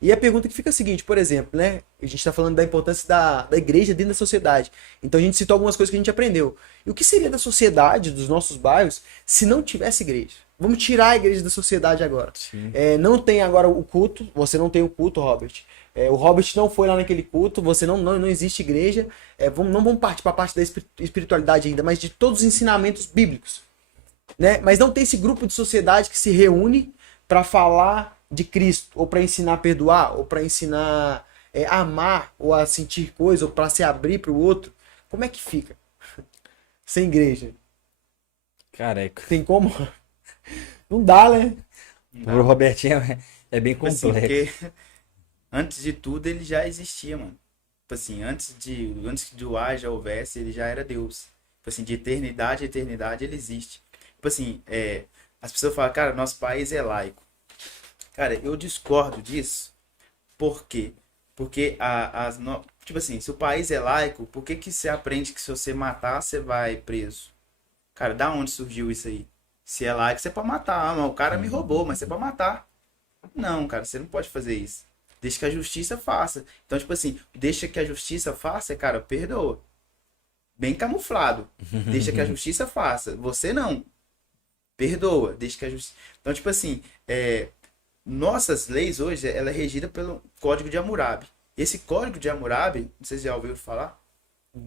E a pergunta que fica é a seguinte, por exemplo, né? A gente está falando da importância da igreja dentro da sociedade. Então a gente citou algumas coisas que a gente aprendeu. E o que seria da sociedade, dos nossos bairros, se não tivesse igreja? Vamos tirar a igreja da sociedade agora. Sim. Não tem agora o culto, você não tem o culto, Robert. O Robert não foi lá naquele culto, você não existe igreja. Não vamos partir para a parte da espiritualidade ainda, mas de todos os ensinamentos bíblicos. Né? Mas não tem esse grupo de sociedade que se reúne para falar de Cristo, ou para ensinar a perdoar, ou para ensinar a amar, ou a sentir coisa, ou para se abrir para o outro. Como é que fica? Sem igreja. Careca. Tem como? Não dá, né? O Robertinho é bem Tipo assim, complexo. porque antes de tudo ele já existia, mano. Tipo assim, antes de o haja houvesse, ele já era Deus. Tipo assim, de eternidade a eternidade ele existe. Tipo assim, as pessoas falam, cara, nosso país é laico. Cara, eu discordo disso. Por quê? Porque tipo assim, se o país é laico, por que que você aprende que se você matar, você vai preso? Cara, da onde surgiu isso aí? Se é laico, você pode matar. Mas o cara me roubou, mas você pode matar. Não, cara, você não pode fazer isso. Deixa que a justiça faça. Então, tipo assim, deixa que a justiça faça, cara, perdoa. Bem camuflado. Deixa que a justiça faça. Você não. Perdoa. Deixa que a justiça. Então, tipo assim, nossas leis hoje, ela é regida pelo Código de Hammurabi. Esse Código de Hammurabi, não sei se já ouviram falar,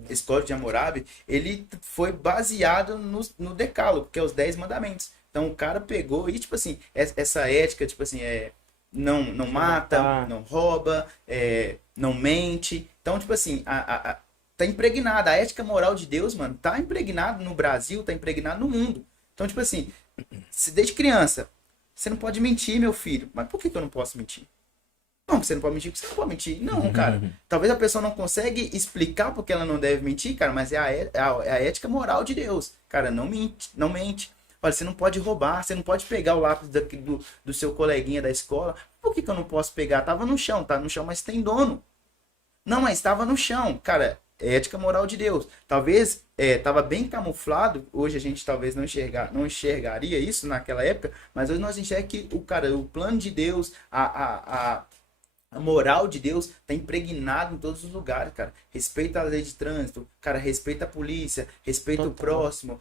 esse Código de Hammurabi, ele foi baseado no Decálogo, que é os 10 mandamentos. Então o cara pegou e, tipo assim, essa ética, tipo assim, não mata, não rouba, não mente. Então, tipo assim, tá impregnada. A ética moral de Deus, mano, tá impregnada no Brasil, tá impregnada no mundo. Então, tipo assim, desde criança, você não pode mentir, meu filho. Mas por que eu não posso mentir? Não, você não pode mentir porque você não pode mentir. Não, cara. Talvez a pessoa não consegue explicar porque ela não deve mentir, cara, mas é a ética moral de Deus. Cara, não mente, não mente. Olha, você não pode roubar, você não pode pegar o lápis do seu coleguinha da escola. Por que eu não posso pegar? Tava no chão, tá no chão, mas tem dono. Não, mas estava no chão. Cara, é ética moral de Deus. Talvez estava bem camuflado. Hoje a gente talvez não enxergaria isso naquela época, mas hoje nós enxergamos que o plano de Deus, a moral de Deus está impregnado em todos os lugares, cara. Respeita a lei de trânsito, cara, respeita a polícia, respeita o próximo,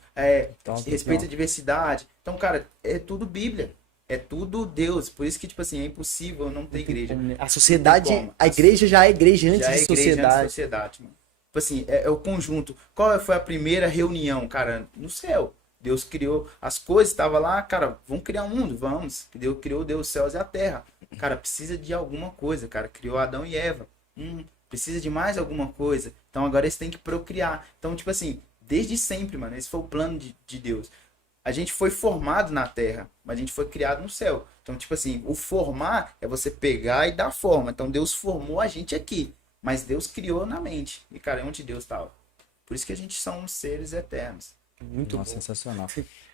respeita a diversidade. Então, cara, é tudo Bíblia. É tudo Deus. Por isso que, tipo assim, é impossível não ter igreja. A sociedade, a igreja já é igreja antes Já é de igreja sociedade. antes de sociedade, mano. Tipo assim, é o conjunto. Qual foi a primeira reunião, cara? No céu. Deus criou as coisas, estava lá, cara, vamos criar um mundo, vamos. Deus criou os céus e a terra. Cara, precisa de alguma coisa, cara. Criou Adão e Eva. Precisa de mais alguma coisa. Então agora eles têm que procriar. Então, tipo assim, desde sempre, mano, esse foi o plano de Deus. A gente foi formado na terra, mas a gente foi criado no céu. Então, tipo assim, o formar é você pegar e dar forma. Então Deus formou a gente aqui, mas Deus criou na mente. E, cara, é onde Deus estava. Por isso que a gente são seres eternos. Muito Nossa, bom. sensacional.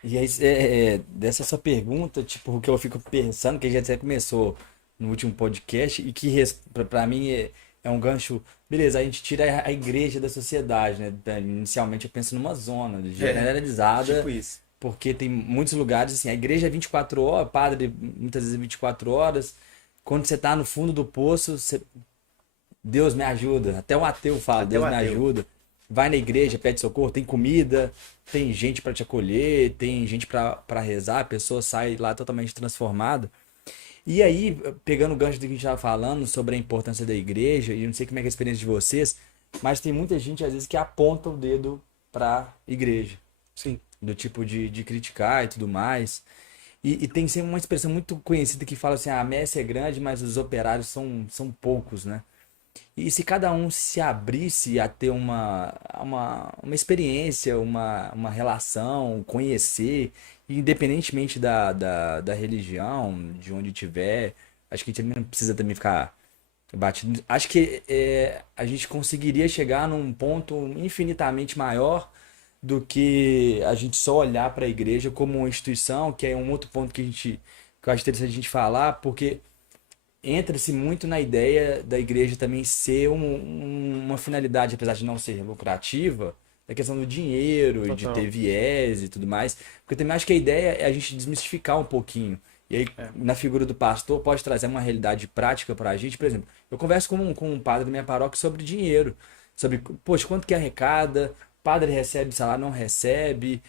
E aí, dessa sua pergunta, tipo, o que eu fico pensando, que a gente até começou no último podcast, e que pra mim é um gancho. Beleza, a gente tira a igreja da sociedade, né? Inicialmente eu penso numa zona generalizada, Tipo isso. porque tem muitos lugares, assim, a igreja é 24 horas, padre muitas vezes é 24 horas. Quando você tá no fundo do poço, Deus me ajuda. Até o ateu fala, Até Deus o me ateu. ajuda. Vai na igreja, pede socorro, tem comida, tem gente para te acolher, tem gente para rezar, a pessoa sai lá totalmente transformada. E aí, pegando o gancho do que a gente estava falando sobre a importância da igreja, e eu não sei como é que é a experiência de vocês, mas tem muita gente às vezes que aponta o dedo para igreja, Sim. do tipo de criticar e tudo mais. E tem sempre uma expressão muito conhecida que fala assim: a messe é grande, mas os operários são poucos, né? E se cada um se abrisse a ter uma experiência, uma relação, conhecer, independentemente da religião, de onde tiver, acho que a gente também não precisa também ficar batido. Acho que a gente conseguiria chegar num ponto infinitamente maior do que a gente só olhar para a igreja como uma instituição, que é um outro ponto que eu acho interessante a gente falar, porque entra-se muito na ideia da igreja também ser uma finalidade, apesar de não ser lucrativa, da questão do dinheiro, de Total. ter viés e tudo mais. Porque eu também acho que a ideia é a gente desmistificar um pouquinho E aí, na figura do pastor, pode trazer uma realidade prática pra gente. Por exemplo, eu converso com um padre da minha paróquia sobre dinheiro. Sobre, poxa, quanto que arrecada? Padre recebe salário, não recebe?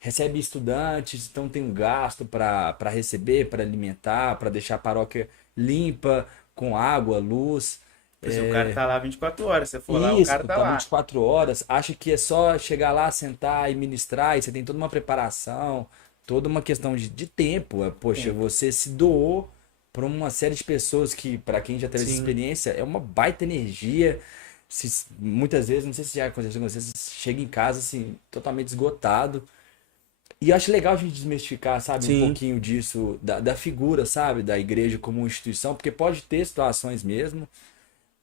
Recebe estudantes, então tem um gasto para receber, para alimentar, para deixar a paróquia limpa, com água, luz. Pois o cara tá lá 24 horas. Se você for lá, o Isso, cara tá tá lá. 24 horas, acha que é só chegar lá, sentar e ministrar, e você tem toda uma preparação, toda uma questão de tempo. Poxa, você se doou para uma série de pessoas que, para quem já teve essa Sim. experiência, é uma baita energia. Muitas vezes, não sei se já aconteceu com você, você chega em casa assim, totalmente esgotado. E eu acho legal a gente desmistificar, sabe, um Sim. pouquinho disso, da figura, sabe, da igreja como uma instituição, porque pode ter situações mesmo.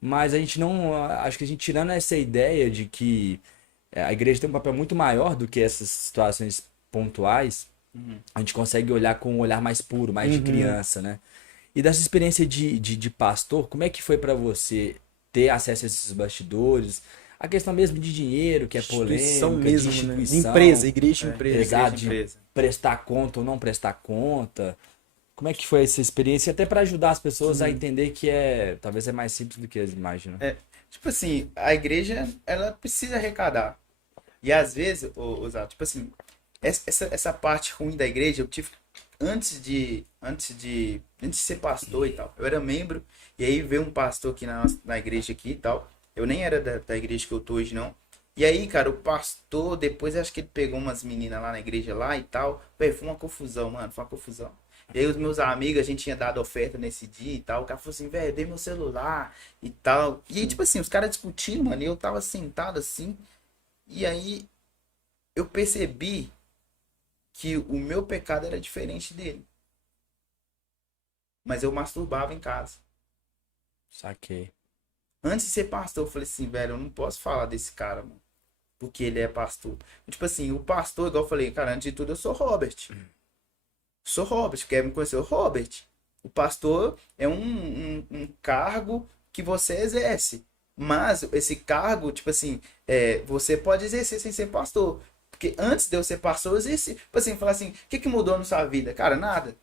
Mas a gente não. Acho que a gente tirando essa ideia de que a igreja tem um papel muito maior do que essas situações pontuais, a gente consegue olhar com um olhar mais puro, mais de criança, né? E dessa experiência de pastor, como é que foi pra você ter acesso a esses bastidores? A questão mesmo de dinheiro, que é Instituição polêmica, mesmo, de né? instituição, Empresa, igreja empresa. exato, Igreja, empresa. de prestar conta ou não prestar conta. Como é que foi essa experiência? Até para ajudar as pessoas a entender que talvez é mais simples do que eles imaginam. Tipo assim, a igreja, ela precisa arrecadar. E às vezes, Zé, tipo assim, essa parte ruim da igreja, eu tive antes de ser pastor e tal. Eu era membro, e aí veio um pastor aqui na igreja aqui e tal. Eu nem era da igreja que eu tô hoje, não. E aí, cara, o pastor, depois acho que ele pegou umas meninas lá na igreja lá e tal. Velho, foi uma confusão, mano, foi uma confusão. E aí os meus amigos, a gente tinha dado oferta nesse dia e tal. O cara falou assim, velho, dei meu celular e tal. E aí, tipo assim, os caras discutindo, mano, e eu tava sentado assim. E aí eu percebi que o meu pecado era diferente dele. Mas eu masturbava em casa. Saquei. Antes de ser pastor, eu falei assim, velho, eu não posso falar desse cara, mano. Porque ele é pastor. Tipo assim, o pastor, igual eu falei, cara, antes de tudo eu sou Robert. Sou Robert, quer me conhecer? O Robert. O pastor é um cargo que você exerce. Mas esse cargo, tipo assim, você pode exercer sem ser pastor. Porque antes de eu ser pastor, eu exerci. Tipo assim, falar assim, o que mudou na sua vida? Cara, nada.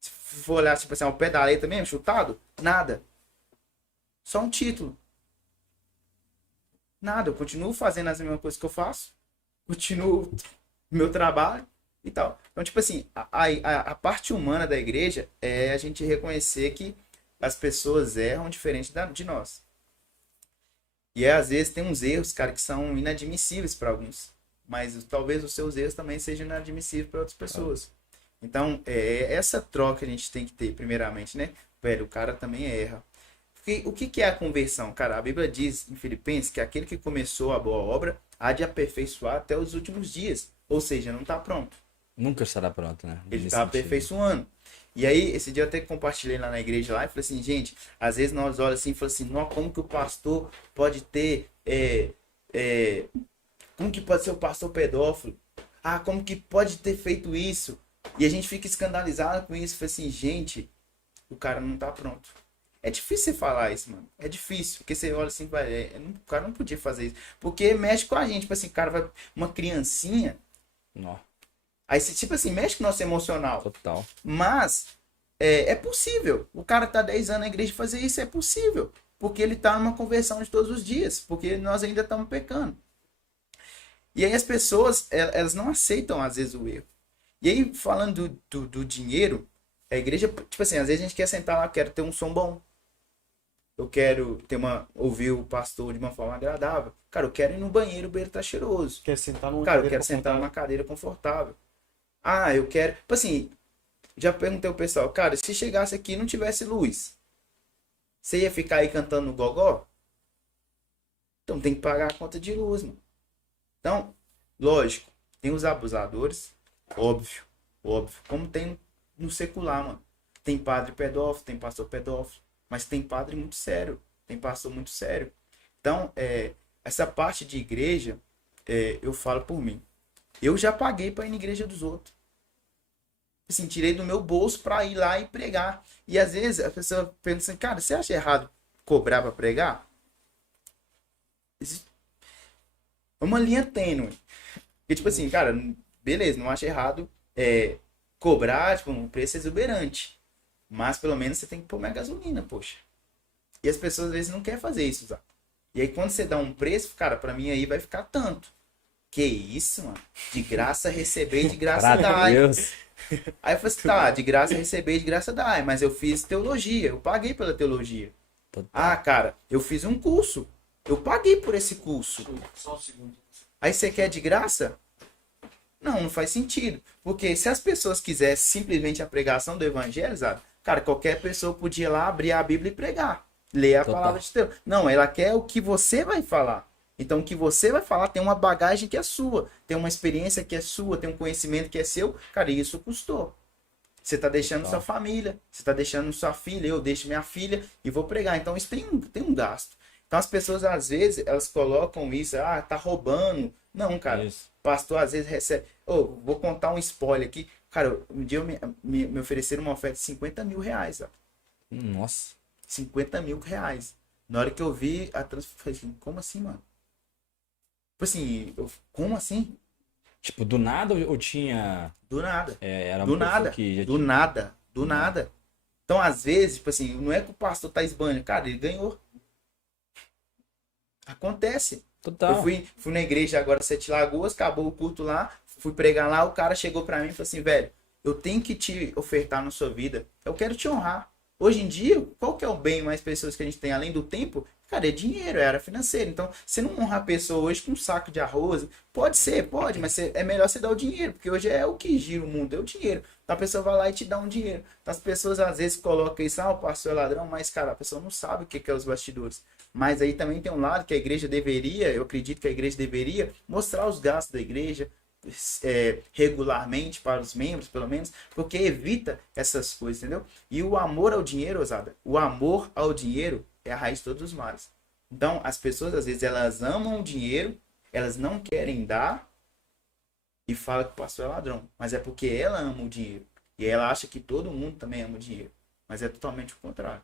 Se for olhar, tipo assim, ao pé da letra mesmo, chutado, nada. Só um título. Nada, eu continuo fazendo as mesmas coisas que eu faço. Continuo meu trabalho e tal. Então, tipo assim, a parte humana da igreja é a gente reconhecer que as pessoas erram diferente de nós. E às vezes tem uns erros, cara, que são inadmissíveis para alguns. Mas talvez os seus erros também sejam inadmissíveis para outras pessoas. Então, essa troca a gente tem que ter, primeiramente, né? Velho, o cara também erra. Porque, o que é a conversão? Cara, a Bíblia diz em Filipenses que aquele que começou a boa obra há de aperfeiçoar até os últimos dias. Ou seja, não está pronto. Nunca estará pronto, né? Ele Nesse está sentido. aperfeiçoando. E aí, esse dia eu até compartilhei lá na igreja lá e falei assim, gente, às vezes nós olhamos assim e falamos assim, não, como que o pastor pode ter. Como que pode ser o pastor pedófilo? Ah, como que pode ter feito isso? E a gente fica escandalizado com isso. Falei assim, gente, o cara não tá pronto. É difícil você falar isso, mano. É difícil. Porque você olha assim, o cara não podia fazer isso. Porque mexe com a gente. Tipo assim, o cara vai. Uma criancinha. Nó, Aí, tipo assim, mexe com o nosso emocional. total. Mas é possível. O cara tá 10 anos na igreja fazer isso, é possível. Porque ele tá numa conversão de todos os dias. Porque nós ainda estamos pecando. E aí as pessoas, elas não aceitam às vezes o erro. E aí, falando do dinheiro, a igreja, tipo assim, às vezes a gente quer sentar lá, quero ter um som bom. Eu quero ouvir o pastor de uma forma agradável. Cara, eu quero ir no banheiro, o banheiro tá cheiroso. Quer sentar numa Cara, eu cadeira quero sentar confortável. numa cadeira confortável. Ah, eu quero. Tipo assim, já perguntei ao pessoal, cara, se chegasse aqui e não tivesse luz, você ia ficar aí cantando no gogó? Então tem que pagar a conta de luz, mano. Então, lógico, tem os abusadores, óbvio, óbvio. Como tem no secular, mano. Tem padre pedófilo, tem pastor pedófilo, mas tem padre muito sério, tem pastor muito sério. Então, essa parte de igreja, eu falo por mim. Eu já paguei para ir na igreja dos outros. Assim, tirei do meu bolso para ir lá e pregar. E às vezes a pessoa pensa assim, cara, você acha errado cobrar para pregar? É uma linha tênue. Porque, tipo assim, cara, beleza, não acho errado cobrar, tipo, um preço exuberante. Mas pelo menos você tem que pôr minha gasolina, poxa. E as pessoas às vezes não querem fazer isso, Zé. E aí quando você dá um preço, cara, pra mim aí vai ficar tanto. Que isso, mano? De graça receber, de graça dar. Deus. Aí eu falei assim, tá, de graça receber, de graça dar. Mas eu fiz teologia, eu paguei pela teologia. Total. Ah, cara, eu fiz um curso. Eu paguei por esse curso. Só um segundo. Aí você quer de graça? Não, não faz sentido. Porque se as pessoas quisessem simplesmente a pregação do evangelho, sabe? Cara, qualquer pessoa podia ir lá abrir a Bíblia e pregar. Ler a Total. palavra de Deus. Não, ela quer o que você vai falar. Então, o que você vai falar tem uma bagagem que é sua. Tem uma experiência que é sua. Tem um conhecimento que é seu. Cara, e isso custou. Você tá deixando Total. sua família. Você tá deixando sua filha. Eu deixo minha filha e vou pregar. Então, isso tem um gasto. Então, as pessoas, às vezes, elas colocam isso. Ah, tá roubando. Não, cara. Isso. Pastor às vezes recebe. Ô, vou contar um spoiler aqui. Cara, um dia me ofereceram uma oferta de 50 mil reais. Ó. Nossa. 50 mil reais. Na hora que eu vi a transferência, eu falei assim, como assim, mano? Tipo assim, como assim? Tipo, do nada ou tinha. Do nada. Era Do uma pessoa nada. que já Do nada. Do nada. Então, às vezes, tipo assim, não é que o pastor tá esbanhando. Cara, ele ganhou. Acontece. Total. Eu fui na igreja agora, Sete Lagoas, acabou o culto lá, fui pregar lá, o cara chegou pra mim e falou assim, velho, eu tenho que te ofertar na sua vida, eu quero te honrar. Hoje em dia, qual que é o bem mais precioso que a gente tem, além do tempo? Cara, é dinheiro, é área financeira. Então, você não honrar a pessoa hoje com um saco de arroz, pode ser, pode, mas é melhor você dar o dinheiro, porque hoje é o que gira o mundo, é o dinheiro. Então, a pessoa vai lá e te dá um dinheiro. Então, as pessoas às vezes colocam isso, o pastor é ladrão, mas, cara, a pessoa não sabe o que é os bastidores. Mas aí também tem um lado que a igreja deveria, eu acredito que a igreja deveria mostrar os gastos da igreja regularmente para os membros, pelo menos, porque evita essas coisas, entendeu? E o amor ao dinheiro, Osada, o amor ao dinheiro é a raiz de todos os males. Então, as pessoas, às vezes, elas amam o dinheiro, elas não querem dar e falam que o pastor é ladrão. Mas é porque ela ama o dinheiro. E ela acha que todo mundo também ama o dinheiro. Mas é totalmente o contrário.